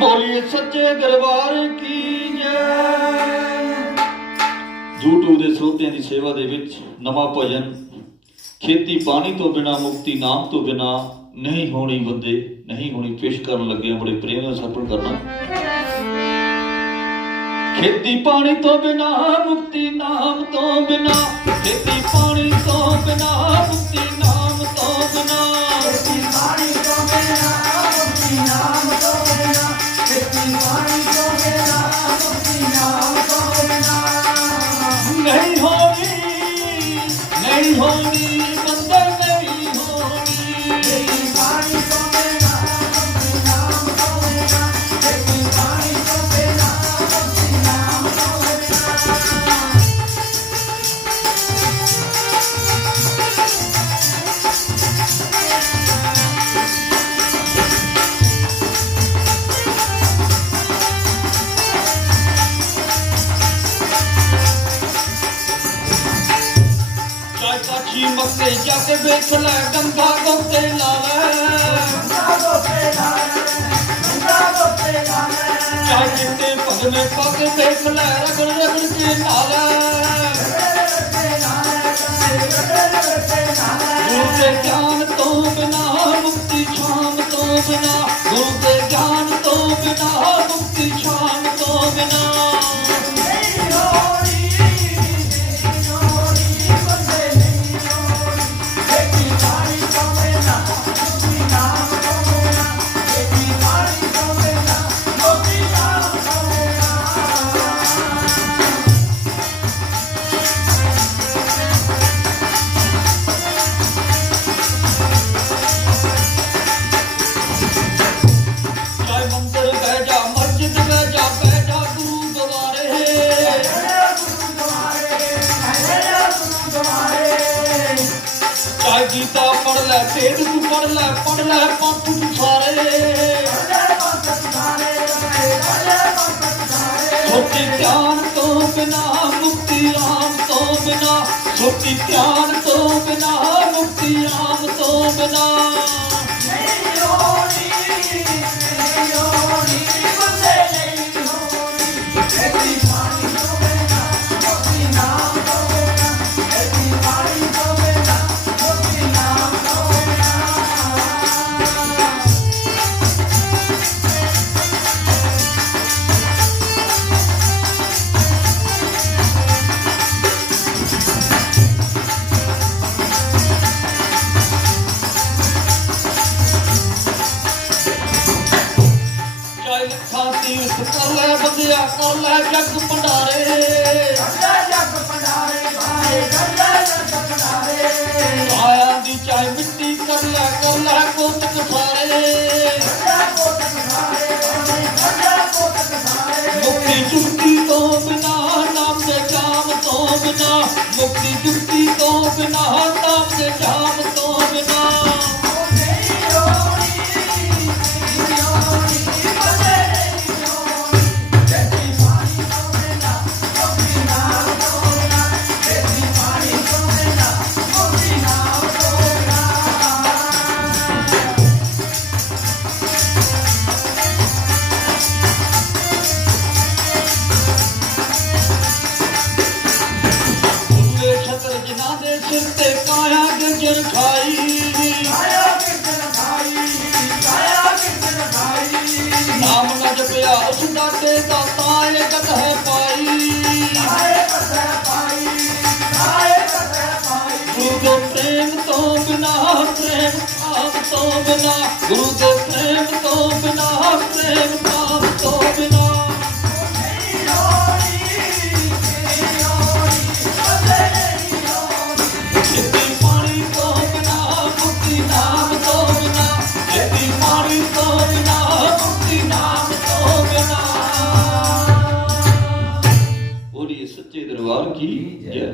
ਬੋਲੀਏ ਸੱਚੇ ਦਰਬਾਰ ਕੀ ਜੈ। YouTube ਦੇ ਸਰੋਤਿਆਂ ਦੀ ਸੇਵਾ ਦੇ ਵਿੱਚ ਨਵਾਂ ਭਜਨ, ਖੇਤੀ ਪਾਣੀ ਤੋਂ ਬਿਨਾ, ਮੁਕਤੀ ਨਾਮ ਤੋਂ ਬਿਨਾ ਨਹੀਂ ਹੋਣੀ ਬੰਦੇ, ਨਹੀਂ ਹੋਣੀ ਪੇਸ਼ ਕਰਨ ਲੱਗੇ ਬੜੇ ਪ੍ਰੇਮ ਨਾਲ ਸਰਪਣ ਕਰਨਾ। ਖੇਤੀ ਪਾਣੀ ਤੋਂ ਬਿਨਾ, ਮੁਕਤੀ ਨਾਮ ਤੋਂ ਬਿਨਾ, ਖੇਤੀ ਪਾਣੀ ਤੋਂ ਬਿਨਾ ਨਹੀਂ ਹੋਣੀ ਬੰਦੇ ਚਾਹ ਕਾਛੀ ਮੱਕੇ ਜਾ ਕੇ ਵੇਖ ਲੈ ਗੰਗਾ ਗੋਤੇ ਲਾਵੇ। ਗੰਗਾ ਤੇ ਲਾਵੇ ਗੰਗਾ ਤੇ ਲਾਵੇ ਚਾਹ ਜਿੱਤੇ ਭਗਨੇ ਪੱਗ ਦੇਖ ਲੈ ਰਗੜ ਰਗੜ ਕੇ ਨਾਲੇ। ਗੁਰੂ ਦੇ ਗਿਆਨ ਤੋਂ ਬਿਨਾ ਮੁਕਤੀ ਸ਼ਾਮ ਤੋਂ ਬਿਨਾ, ਗੁਰੂ ਦੇ ਗਿਆਨ ਤੋਂ ਬਿਨਾ ਚਾਹੇ ਗੀਤਾ ਪੜ ਲੈ ਵੇਦ ਤੂੰ ਪੜ ਲੈ ਪੜ ਲੈ ਪੰਥ ਤੂੰ ਸਾਰੇ। ਛੋਟੀ ਧਿਆਨ ਤੋਂ ਬਿਨਾ ਮੁਕਤੀ ਰਾਮ ਤੋਂ ਬਿਨਾ, ਛੋਟੀ ਧਿਆਨ ਤੋਂ ਬਿਨਾ ਮੁਕਤੀ ਰਾਮ ਤੋਂ ਬਿਨਾ। ਚਾਹੇ ਲੱਖਾਂ ਤੀਰਥ ਕਰ ਲੈ ਬੰਦਿਆ ਕਰ ਲੈ ਜਗ ਭੰਡਾਰੇ। ਆਇਆ ਦੀ ਚਾਹੇ ਮਿੱਟੀ ਕਰ ਲੈ ਕਰ ਲੈ ਕੋਤਕ ਸਾਰੇ। ਮੁਕਤੀ ਜੁਗਤੀ ਤੋਂ ਬਿਨਾ ਨਾਮ ਦੇ ਜਾਮ ਤੋਂ ਬਿਨਾ ਮੁਕਤੀ ਜੁਗਤੀ ਤੋਂ ਬਿਨਾ ਨਾਮ ਦੇ ਜਾਮ ਤੋਂ ਬਿਨਾ। ਦੇ ਸਿਰ ਤੇ ਕਾਇਆ ਗੰਜਰ ਖਾਈ ਨਾਮ ਨਾ ਜਪਿਆ ਉਸ ਦਾਤੇ ਦਾ ਤਾਏ ਕਤ ਹੈ ਪਾਈ ਗੁਰੂ ਦੇ ਪ੍ਰੇਮ ਤੋਂ ਬਿਨਾ ਪ੍ਰੇਮ ਭਾਵ ਤੋਂ ਬਿਨਾ ਗੁਰੂ ਦੇ ਪ੍ਰੇਮ ਤੋਂ ਬਿਨਾ ਪ੍ਰੇਮ ਦਰਬਾਰ ਕੀ ਜੈ